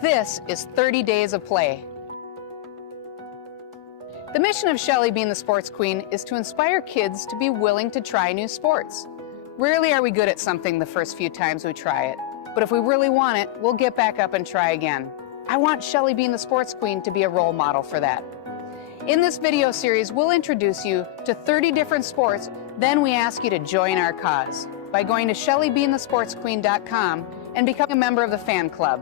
This is 30 Days of Play. The mission of Shelly being the sports queen is to inspire kids to be willing to try new sports. Rarely are we good at something the first few times we try it, but if we really want it, we'll get back up and try again. I want Shelly being the sports queen to be a role model for that. In this video series, we'll introduce you to 30 different sports, then we ask you to join our cause by going to shellybeingthesportsqueen.com and become a member of the fan club.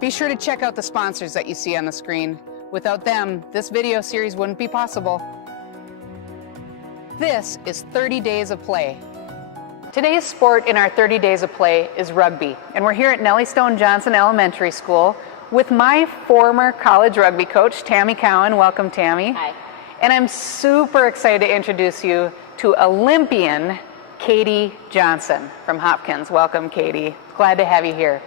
Be sure to check out the sponsors that you see on the screen. Without them, this video series wouldn't be possible. This is 30 Days of Play. Today's sport in our 30 Days of Play is rugby, and we're here at Nellie Stone Johnson Elementary School with my former college rugby coach, Tammy Cowan. Welcome, Tammy. Hi. And I'm super excited to introduce you to Olympian Katie Johnson from Hopkins. Welcome, Katie. Glad to have you here.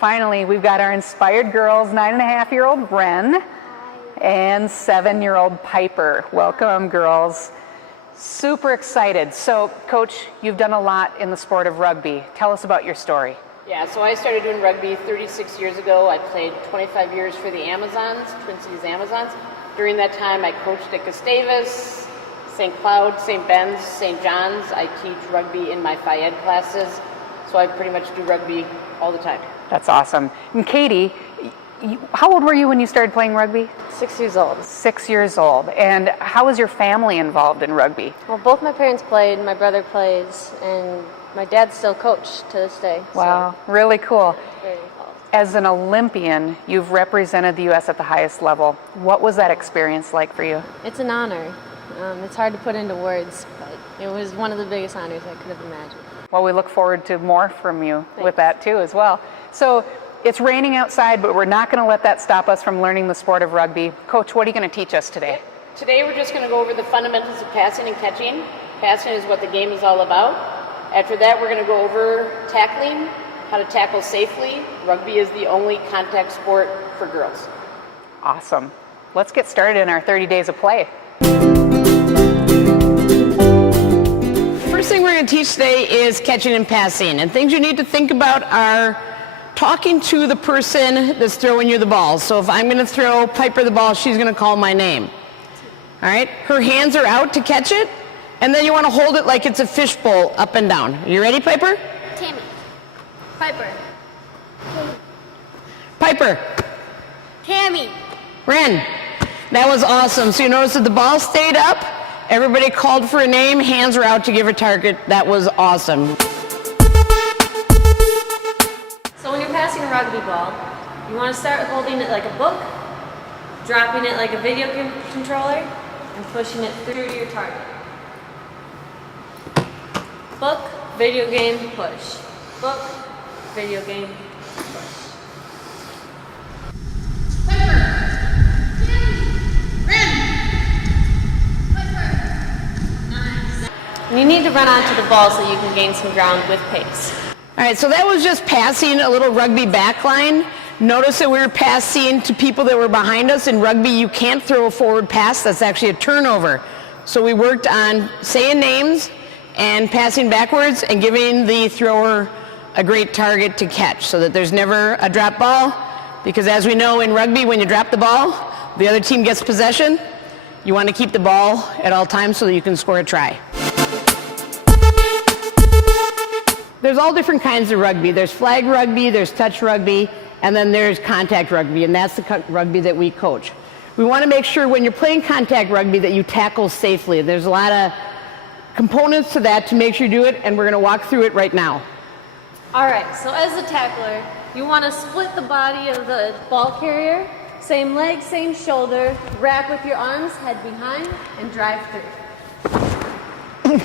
Finally, we've got our inspired girls, 9.5-year-old Wren and 7-year-old Piper. Welcome, girls. Super excited. So, Coach, you've done a lot in the sport of rugby. Tell us about your story. Yeah, so I started doing rugby 36 years ago. I played 25 years for the Amazons, Twin Cities Amazons. During that time, I coached at Gustavus, St. Cloud, St. Ben's, St. John's. I teach rugby in my Phi Ed classes, so I pretty much do rugby all the time. That's awesome. And Katie, how old were you when you started playing rugby? 6 years old. 6 years old. And how was your family involved in rugby? Well, both my parents played, my brother plays, and my dad still coached to this day. Wow, really cool. Very involved. As an Olympian, you've represented the U.S. at the highest level. What was that experience like for you? It's an honor. It's hard to put into words, but it was one of the biggest honors I could have imagined. Well, we look forward to more from you with that too as well. So it's raining outside, but we're not going to let that stop us from learning the sport of rugby. Coach, what are you going to teach us today? Today we're just going to go over the fundamentals of passing and catching. Passing is what the game is all about. After that, we're going to go over tackling, how to tackle safely. Rugby is the only contact sport for girls. Awesome. Let's get started in our 30 Days of Play. First thing we're going to teach today is catching and passing. And things you need to think about are talking to the person that's throwing you the ball. So if I'm going to throw Piper the ball, she's going to call my name. All right? Her hands are out to catch it, and then you want to hold it like it's a fishbowl up and down. Are you ready, Piper? Tammy. Piper. Piper. Tammy. Wren. That was awesome. So you notice that the ball stayed up. Everybody called for a name. Hands are out to give a target. That was awesome. So when you're passing a rugby ball, you want to start holding it like a book, dropping it like a video controller, and pushing it through to your target. Book, video game, push. Book, video game, push. And you need to run onto the ball so you can gain some ground with pace. All right, so that was just passing a little rugby backline. Notice that we were passing to people that were behind us. In rugby, you can't throw a forward pass. That's actually a turnover. So we worked on saying names and passing backwards and giving the thrower a great target to catch so that there's never a drop ball. Because as we know in rugby, when you drop the ball, the other team gets possession. You want to keep the ball at all times so that you can score a try. There's all different kinds of rugby. There's flag rugby, there's touch rugby, and then there's contact rugby, and that's the rugby that we coach. We want to make sure when you're playing contact rugby that you tackle safely. There's a lot of components to that to make sure you do it, and we're going to walk through it right now. All right, so as a tackler, you want to split the body of the ball carrier, same leg, same shoulder, wrap with your arms, head behind, and drive through.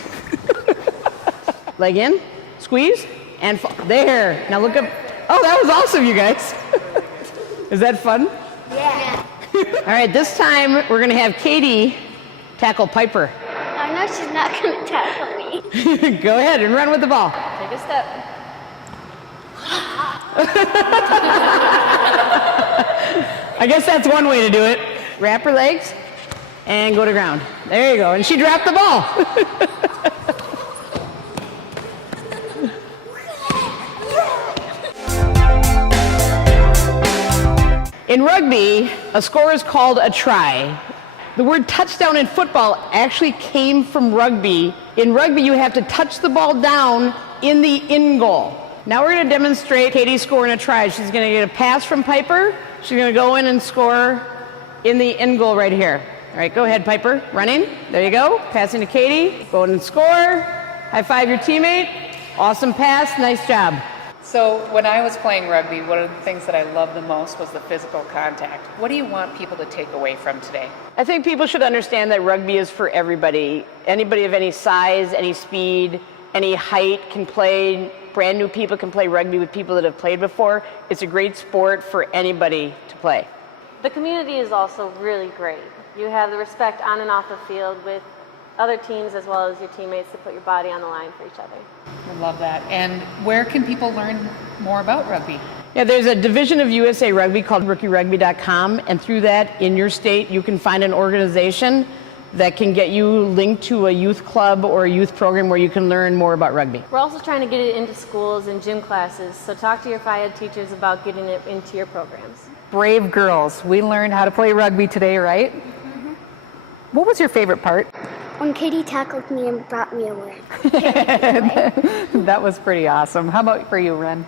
Leg in. Squeeze and there. Now look up. Oh, that was awesome, you guys. Is that fun? Yeah. All right, this time we're going to have Katie tackle Piper. I know she's not going to tackle me. Go ahead and run with the ball. Take a step. I guess that's one way to do it. Wrap her legs and go to ground. There you go. And she dropped the ball. In rugby, a score is called a try. The word touchdown in football actually came from rugby. In rugby, you have to touch the ball down in the in goal. Now we're going to demonstrate Katie scoring a try. She's going to get a pass from Piper. She's going to go in and score in the in goal right here. All right, go ahead, Piper. Running. There you go. Passing to Katie. Go in and score. High five your teammate. Awesome pass. Nice job. So when I was playing rugby, one of the things that I loved the most was the physical contact. What do you want people to take away from today? I think people should understand that rugby is for everybody. Anybody of any size, any speed, any height can play. Brand new people can play rugby with people that have played before. It's a great sport for anybody to play. The community is also really great. You have the respect on and off the field with other teams as well as your teammates to put your body on the line for each other. I love that. And where can people learn more about rugby? Yeah, there's a division of USA Rugby called RookieRugby.com, and through that, in your state, you can find an organization that can get you linked to a youth club or a youth program where you can learn more about rugby. We're also trying to get it into schools and gym classes, so talk to your FIAD teachers about getting it into your programs. Brave girls. We learned how to play rugby today, right? Mm-hmm. What was your favorite part? When Katie tackled me and brought me away. That was pretty awesome. How about for you, Wren?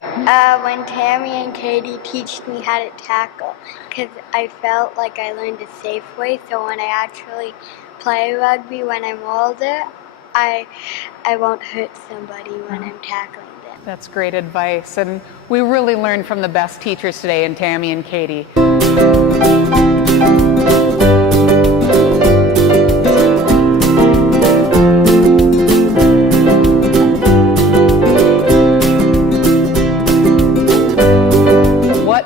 When Tammy and Katie teach me how to tackle, because I felt like I learned a safe way, so when I actually play rugby when I'm older, I won't hurt somebody when I'm tackling them. That's great advice. And we really learned from the best teachers today in Tammy and Katie.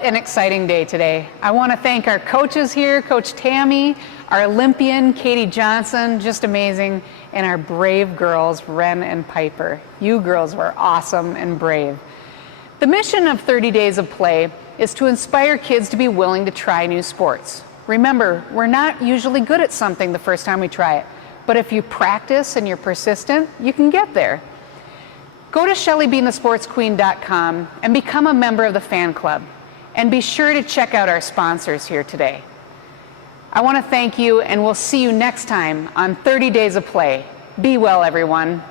An exciting day today. I want to thank our coaches here, Coach Tammy, our Olympian Katie Johnson, just amazing, and our brave girls, Wren and Piper. You girls were awesome and brave. The mission of 30 Days of Play is to inspire kids to be willing to try new sports. Remember, we're not usually good at something the first time we try it, but if you practice and you're persistent, you can get there. Go to ShellyBeingTheSportsQueen.com and become a member of the fan club. And be sure to check out our sponsors here today. I want to thank you, and we'll see you next time on 30 Days of Play. Be well, everyone.